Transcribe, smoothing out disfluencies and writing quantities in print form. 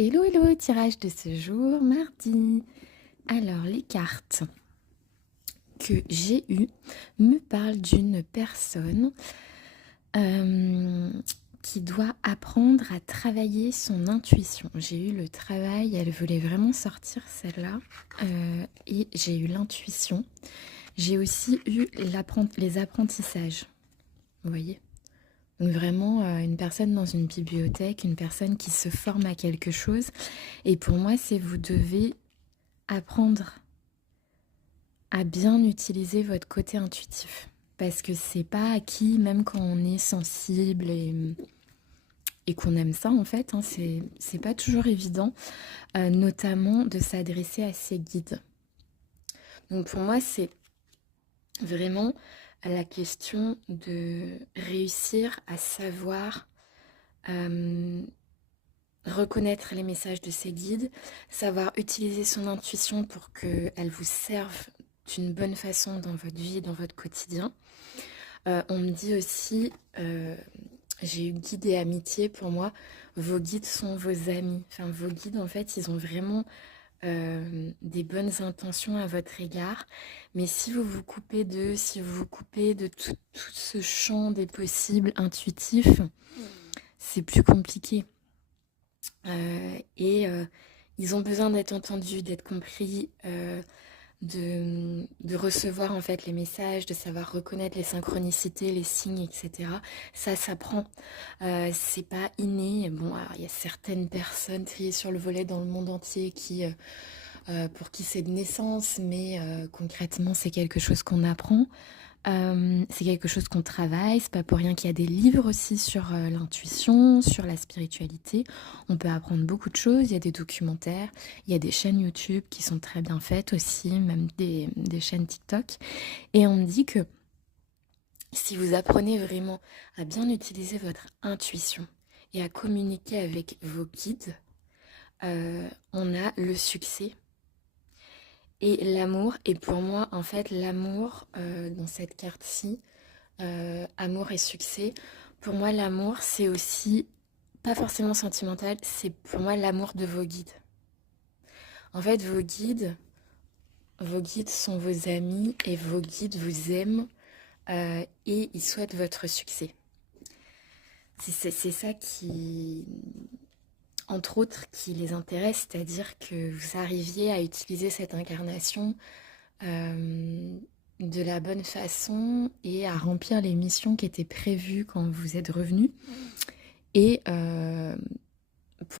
Hello, hello, tirage de ce jour, mardi. Alors, les cartes que j'ai eues me parlent d'une personne euh, qui doit apprendre à travailler son intuition. J'ai eu le travail, elle voulait vraiment sortir celle-là, et j'ai eu l'intuition. J'ai aussi eu les apprentissages, vous voyez? Donc vraiment une personne dans une bibliothèque, une personne qui se forme à quelque chose. Et pour moi, c'est vous devez apprendre à bien utiliser votre côté intuitif. Parce que c'est pas acquis, même quand on est sensible et qu'on aime ça, en fait, hein, c'est pas toujours évident, notamment de s'adresser à ses guides. Donc pour moi, c'est vraiment la question de réussir à savoir euh, reconnaître les messages de ses guides, savoir utiliser son intuition pour qu'elle vous serve d'une bonne façon dans votre vie, dans votre quotidien. On me dit aussi, j'ai eu guide et amitié, pour moi, vos guides sont vos amis. Enfin, vos guides, en fait, ils ont vraiment des bonnes intentions à votre égard. Mais si vous vous coupez d'eux, si vous vous coupez de tout ce champ des possibles intuitifs, c'est plus compliqué. Et ils ont besoin d'être entendus, d'être compris, de recevoir en fait les messages, de savoir reconnaître les synchronicités, les signes, etc. Ça s'apprend. C'est pas inné. Bon, alors, il y a certaines personnes triées sur le volet dans le monde entier pour qui c'est de naissance, mais concrètement, c'est quelque chose qu'on apprend. C'est quelque chose qu'on travaille, c'est pas pour rien qu'il y a des livres aussi sur l'intuition, sur la spiritualité. On peut apprendre beaucoup de choses, il y a des documentaires, il y a des chaînes YouTube qui sont très bien faites aussi, même des chaînes TikTok. Et on me dit que si vous apprenez vraiment à bien utiliser votre intuition et à communiquer avec vos guides, on a le succès et l'amour. Et pour moi, en fait, l'amour dans cette carte-ci, amour et succès. Pour moi, l'amour, c'est aussi pas forcément sentimental, c'est pour moi l'amour de vos guides. En fait, vos guides sont vos amis et vos guides vous aiment et ils souhaitent votre succès. C'est ça qui, entre autres, qui les intéresse, c'est-à-dire que vous arriviez à utiliser cette incarnation euh, de la bonne façon et à remplir les missions qui étaient prévues quand vous êtes revenu. Et